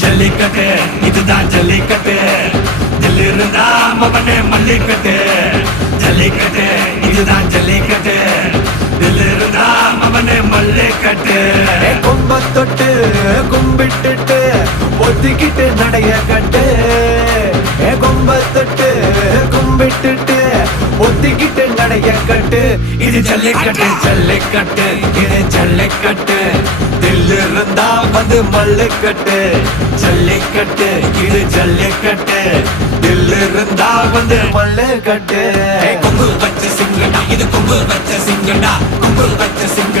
ஜல்லிக்கட்டு இதுதான் ஜல்லிக்கட்டு தில்லு இருந்தா மவனே மல்லிக்கட்டு ஜல்லிக்கட்டு இதுதான் ஜல்லிக்கட்டு தில்லு இருந்தா மவனே மல்லிக்கட்டு கொம்ப தொட்டு கும்பிட்டுட்டு ஒத்திக்கிட்டு நடைய கட்டு கொம்ப தொட்டு கும்பிட்டுட்டு ஒத்திக்கிட்டு நடைய கட்டு இது ஜல்லிக்கட்டு ஜல்லிக்கட்டு இது ஜல்லிக்கட்டு தில்லு இருந்தா வந்து மல்லுக்கட்டு ஜல்லிக்கட்டு இது ஜல்லிக்கட்டு தில்லு இருந்தா வந்து மல்லுக்கட்டு கொம்பு வச்ச சிங்கடா இது கொம்பு வச்ச சிங்கடா கொம்பு வச்ச சிங்கடா